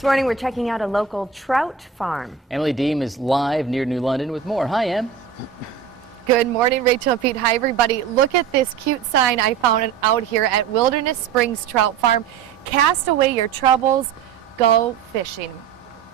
This morning we're checking out a local trout farm. Emily Deem is live near New London with more. Hi, Em. Good morning, Rachel and Pete. Hi, everybody. Look at this cute sign I found out here at Wilderness Springs Trout Farm. Cast away your troubles, go fishing.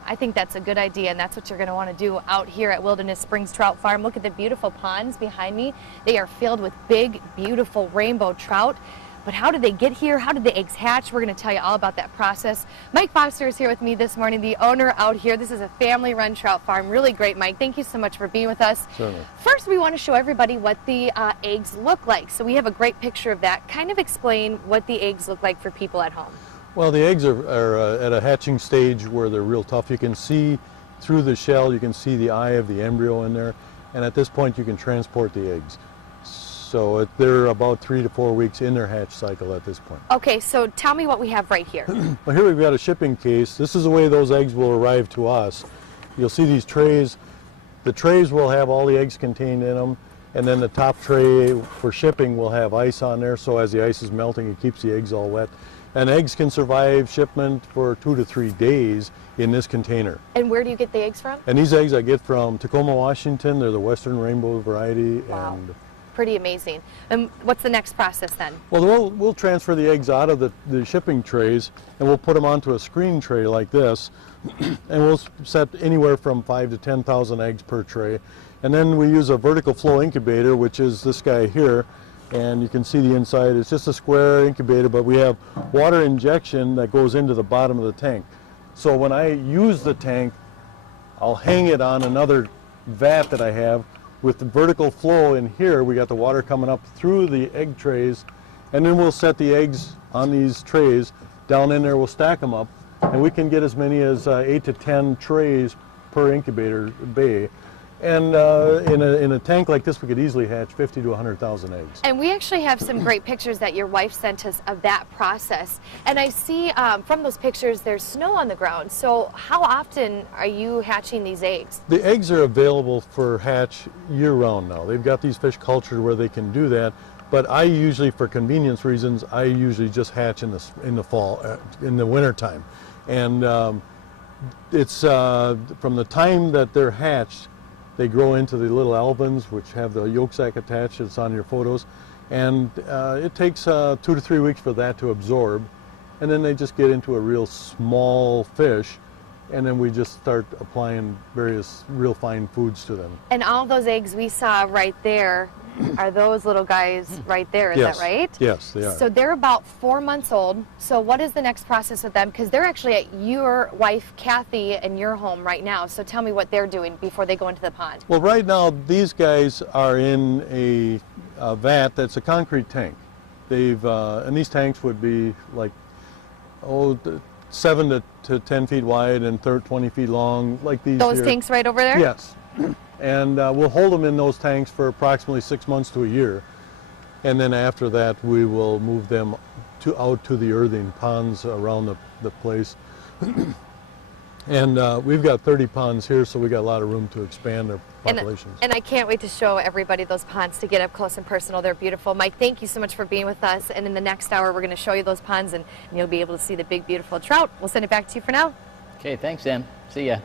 I think that's a good idea, and that's what you're going to want to do out here at Wilderness Springs Trout Farm. Look at the beautiful ponds behind me. They are filled with big, beautiful rainbow trout. But how did they get here? How did the eggs hatch? We're going to tell you all about that process. Mike Foster is here with me this morning, the owner out here. This is a family-run trout farm. Really great, Mike. Thank you so much for being with us. Certainly. First, we want to show everybody what the eggs look like. So we have a great picture of that. Kind of explain what the eggs look like for people at home. Well, the eggs are at a hatching stage where they're real tough. You can see through the shell, you can see the eye of the embryo in there, and at this point you can transport the eggs. So they're about 3 to 4 weeks in their hatch cycle at this point. Okay, so tell me what we have right here. Well, here we've got a shipping case. This is the way those eggs will arrive to us. You'll see these trays. The trays will have all the eggs contained in them, and then the top tray for shipping will have ice on there, so as the ice is melting it keeps the eggs all wet. And eggs can survive shipment for 2 to 3 days in this container. And where do you get the eggs from? And these eggs I get from Tacoma, Washington. They're the Western Rainbow variety. Wow. And pretty amazing. And what's the next process then? well, we'll transfer the eggs out of the shipping trays, and we'll put them onto a screen tray like this, and we'll set anywhere from 5 to 10,000 eggs per tray. And then we use a vertical flow incubator, which is this guy here, and you can see the inside. It's just a square incubator, but we have water injection that goes into the bottom of the tank. So when I use the tank, I'll hang it on another vat that I have. With the vertical flow in here, we got the water coming up through the egg trays, and then we'll set the eggs on these trays. Down in there, we'll stack them up, and we can get as many as 8 to 10 trays per incubator bay. And in a tank like this, we could easily hatch 50 to 100,000 eggs. And we actually have some great pictures that your wife sent us of that process. And I see from those pictures there's snow on the ground. So how often are you hatching these eggs? The eggs are available for hatch year-round now. They've got these fish cultured where they can do that. But I usually, for convenience reasons, I usually just hatch in the fall, in the winter time. And it's from the time that they're hatched, they grow into the little alevins, which have the yolk sac attached. It's on your photos. And it takes 2 to 3 weeks for that to absorb. And then they just get into a real small fish. And then we just start applying various real fine foods to them. And all those eggs we saw right there are those little guys right there, is Yes. that right? Yes, they are. So they're about 4 months old. So what is the next process with them? Because they're actually at your wife Kathy and your home right now. So tell me what they're doing before they go into the pond. Well, right now these guys are in a vat that's a concrete tank. And these tanks would be like 7 to 10 feet wide and 20 feet long, like these. Those here. tanks right over there? Yes. And we'll hold them in those tanks for approximately 6 months to a year. And then after that, we will move them out to the earthing ponds around the place. And we've got 30 ponds here, so we got a lot of room to expand their populations. And I can't wait to show everybody those ponds to get up close and personal. They're beautiful. Mike, thank you so much for being with us. And in the next hour, we're going to show you those ponds, and you'll be able to see the big, beautiful trout. We'll send it back to you for now. Okay, thanks, Em. See ya.